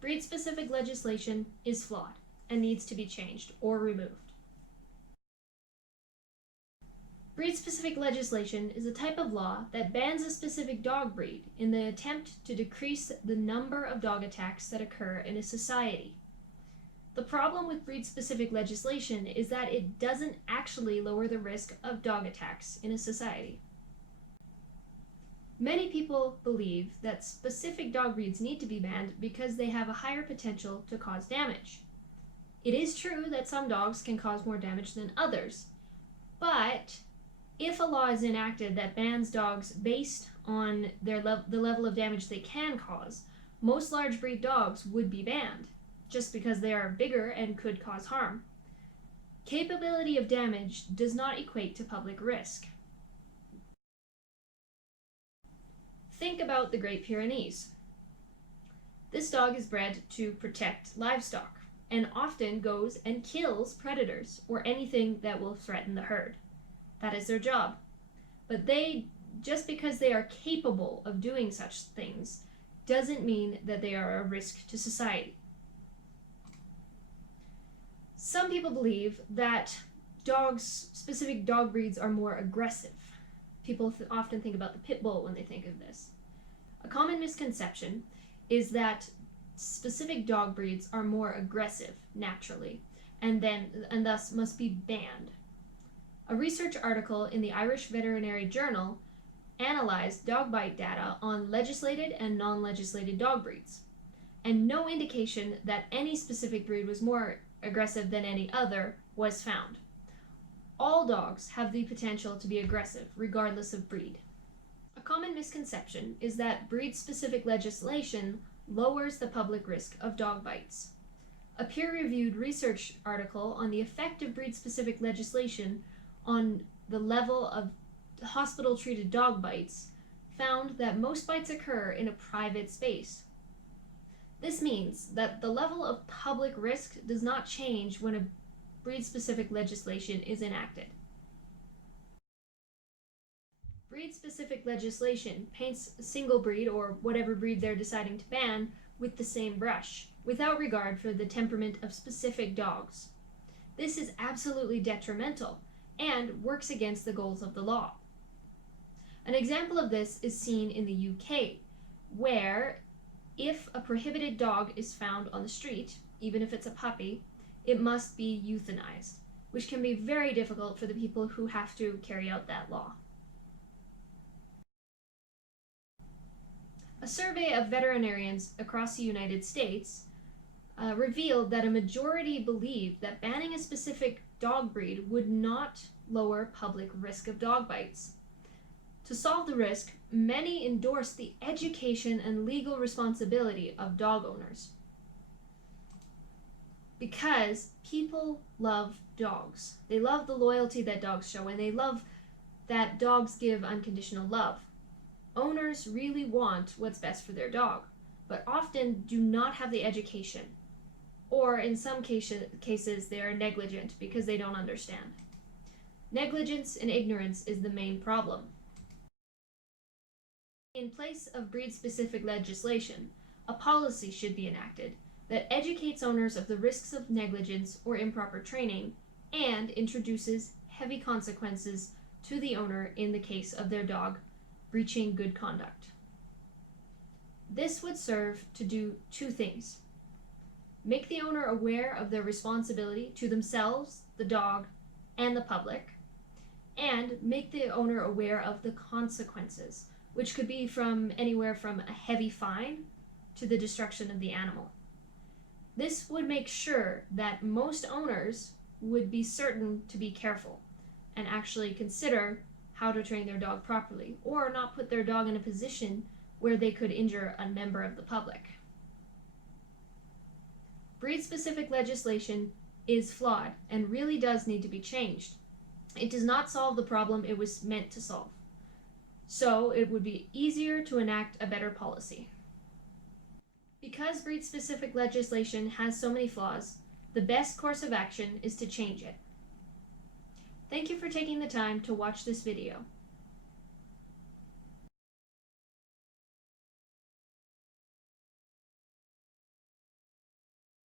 breed-specific legislation is flawed and needs to be changed or removed. Breed-specific legislation is a type of law that bans a specific dog breed in the attempt to decrease the number of dog attacks that occur in a society. The problem with breed-specific legislation is that it doesn't actually lower the risk of dog attacks in a society. Many people believe that specific dog breeds need to be banned because they have a higher potential to cause damage. It is true that some dogs can cause more damage than others, but if a law is enacted that bans dogs based on the level of damage they can cause, most large breed dogs would be banned, just because they are bigger and could cause harm. Capability of damage does not equate to public risk. Think about the Great Pyrenees. This dog is bred to protect livestock and often goes and kills predators or anything that will threaten the herd. That is their job. But just because they are capable of doing such things doesn't mean that they are a risk to society. Some people believe that specific dog breeds are more aggressive. People often think about the pit bull when they think of this. A common misconception is that specific dog breeds are more aggressive naturally and thus must be banned. A research article in the Irish Veterinary Journal analyzed dog bite data on legislated and non-legislated dog breeds, and no indication that any specific breed was more aggressive than any other was found. All dogs have the potential to be aggressive, regardless of breed. A common misconception is that breed-specific legislation lowers the public risk of dog bites. A peer-reviewed research article on the effect of breed-specific legislation on the level of hospital-treated dog bites found that most bites occur in a private space. This means that the level of public risk does not change when a breed-specific legislation is enacted. Breed-specific legislation paints a single breed, or whatever breed they're deciding to ban, with the same brush, without regard for the temperament of specific dogs. This is absolutely detrimental and works against the goals of the law. An example of this is seen in the UK, where if a prohibited dog is found on the street, even if it's a puppy, it must be euthanized, which can be very difficult for the people who have to carry out that law. A survey of veterinarians across the United States revealed that a majority believed that banning a specific dog breed would not lower public risk of dog bites. To solve the risk, many endorsed the education and legal responsibility of dog owners. Because people love dogs. They love the loyalty that dogs show, and they love that dogs give unconditional love. Owners really want what's best for their dog, but often do not have the education, or in some cases they are negligent because they don't understand. Negligence and ignorance is the main problem. In place of breed-specific legislation, a policy should be enacted that educates owners of the risks of negligence or improper training and introduces heavy consequences to the owner in the case of their dog breaching good conduct. This would serve to do two things: make the owner aware of their responsibility to themselves, the dog, and the public, and make the owner aware of the consequences, which could be from anywhere from a heavy fine to the destruction of the animal. This would make sure that most owners would be certain to be careful and actually consider how to train their dog properly, or not put their dog in a position where they could injure a member of the public. Breed-specific legislation is flawed and really does need to be changed. It does not solve the problem it was meant to solve. So it would be easier to enact a better policy. Because breed-specific legislation has so many flaws, the best course of action is to change it. Thank you for taking the time to watch this video.